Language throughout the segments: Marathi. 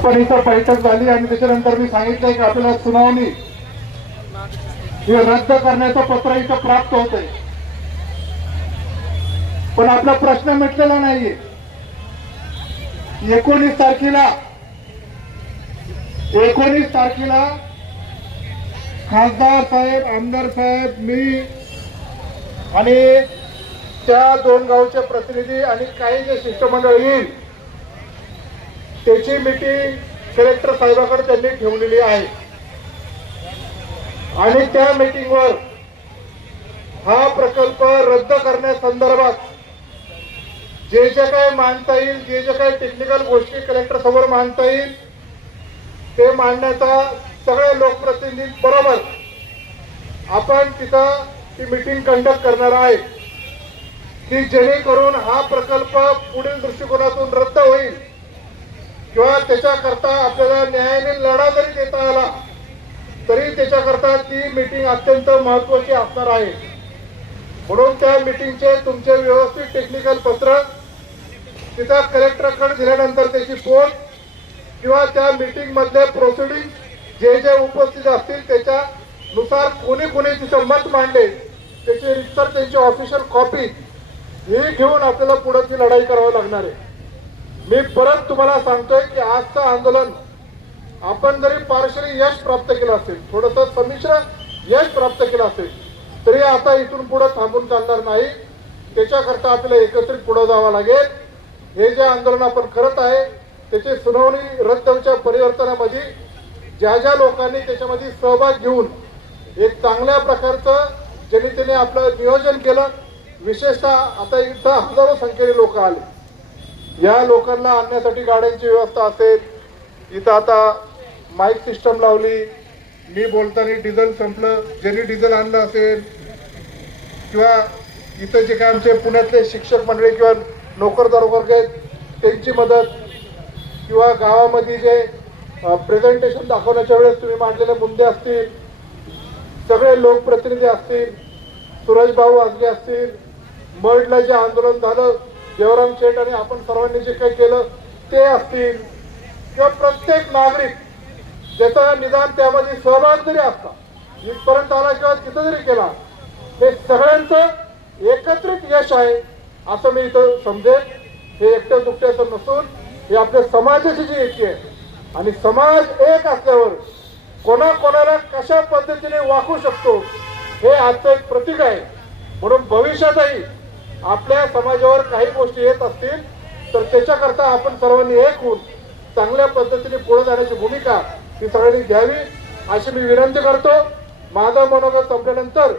आपण इथं बैठक झाली आणि त्याच्यानंतर मी सांगितलंय की आपल्याला सुनावणी हे रद्द करण्याचं पत्र इथं प्राप्त होतंय, पण आपला प्रश्न मिटलेला नाहीये. 19 तारखेला खासदार साहेब, आमदार साहेब, मी आणि त्या 2 गावचे प्रतिनिधी आणि काही जे शिष्टमंडळ येईल त्याची मीटिंग कलेक्टर साहेबांकडे त्यांनी ठेवलेली आहे. आणि त्या मीटिंगवर हा प्रकल्प रद्द करण्यासंदर्भात जे काय मांडता येईल, जे काही टेक्निकल गोष्टी कलेक्टर समोर मांडता येईल ते मांडण्याचा सगळे लोकप्रतिनिधी बरोबर आपण तिथं ती मीटिंग कंडक्ट करणार आहे की जेणेकरून हा प्रकल्प पुढील दृष्टिकोनातून रद्द होईल किंवा त्याच्याकरता आपल्याला न्यायाने लढा जरी देता आला तरी त्याच्याकरता ती मीटिंग अत्यंत महत्त्वाची असणार आहे. म्हणून त्या मीटिंगचे तुमचे व्यवस्थित टेक्निकल पत्र तिथं कलेक्टरकडे दिल्यानंतर त्याची पोस्ट किंवा त्या मीटिंग मधले प्रोसिडिंग जे उपस्थित असतील त्याच्यानुसार कोणी कोणी तिथं मत मांडले त्याची रितसर त्यांची ऑफिशियल कॉपी ही घेऊन आपल्याला पुढे ती लढाई करावी लागणार आहे. मी परत तुम्हाला सांगतोय की आजचं आंदोलन आपण जरी पार्शली यश प्राप्त केलं असेल, थोडंसं संमिश्र यश प्राप्त केलं असेल तरी आता इथून पुढे थांबून चालणार नाही. त्याच्याकरता आपल्याला एकत्रित पुढे जावं लागेल. हे जे आंदोलन आपण करत आहे त्याची सुनावणी रद्दच्या परिवर्तनामध्ये ज्या लोकांनी त्याच्यामध्ये सहभाग घेऊन एक चांगल्या प्रकारचं जनतेने आपलं नियोजन केलं, विशेषतः आता इथं हजारो संख्येने लोक आले. या लोकांना आणण्यासाठी गाड्यांची व्यवस्था असेल, इथं आता माईक सिस्टम लावली, मी बोलताना डिझेल संपलं, ज्यांनी डिझेल आणलं असेल किंवा इथं जे काय आमचे पुण्यातले शिक्षक मंडळी किंवा नोकरदार वर्ग आहेत त्यांची मदत किंवा गावामध्ये जे प्रेझेंटेशन दाखवण्याच्या वेळेस तुम्ही मांडलेले मुद्दे असतील, सगळे लोकप्रतिनिधी असतील, सुरेश भाऊ आजगे असतील, मर्डला जे आंदोलन झालं देवराम शेठ आणि आपण सर्वांनी जे काही केलं ते असतील किंवा प्रत्येक नागरिक ज्याचा निदान त्यामध्ये सहभाग जरी असता इथपर्यंत आला किंवा तिथं जरी केला हे सगळ्यांचं एकत्रित यश आहे असं मी इथं समजेल. हे एकट्या दुकट्याचं नसून हे आपल्या समाजाची जी एकी आहे आणि समाज एक असल्यावर कोणाकोणाला कशा पद्धतीने वाकू शकतो हे आजचं एक प्रतीक आहे. म्हणून भविष्यातही आपल्या समाजावर काही गोष्टी येत असतील तर त्याच्याकरता आपण सर्वांनी एक होऊन चांगल्या पद्धतीने पुढे जाण्याची भूमिका ही सगळ्यांनी घ्यावी अशी मी विनंती करतो. माझा मनोगत संपल्यानंतर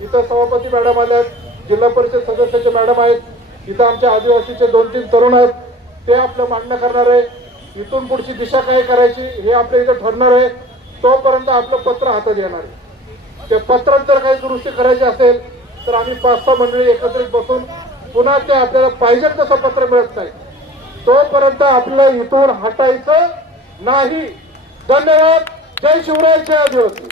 इथं सभापती मॅडम आल्या, जिल्हा परिषद सदस्याचे मॅडम आहेत, इथं आमच्या आदिवासीचे 2-3 तरुण आहेत, ते आपलं मांडणं करणार आहे. इथून पुढची दिशा काय करायची हे आपल्या इथं ठरणार आहे. तोपर्यंत आपलं पत्र हातात येणार आहे. त्या पत्रात जर काही दुरुस्ती करायची असेल तर आम्ही 5-6 मंडळी एकत्रित बसून पुन्हा ते आपल्याला पाहिजे तसं पत्र मिळत नाही तोपर्यंत आपल्याला इथून हटायचं नाही. धन्यवाद. जय शिवराय, जय आदिवासी.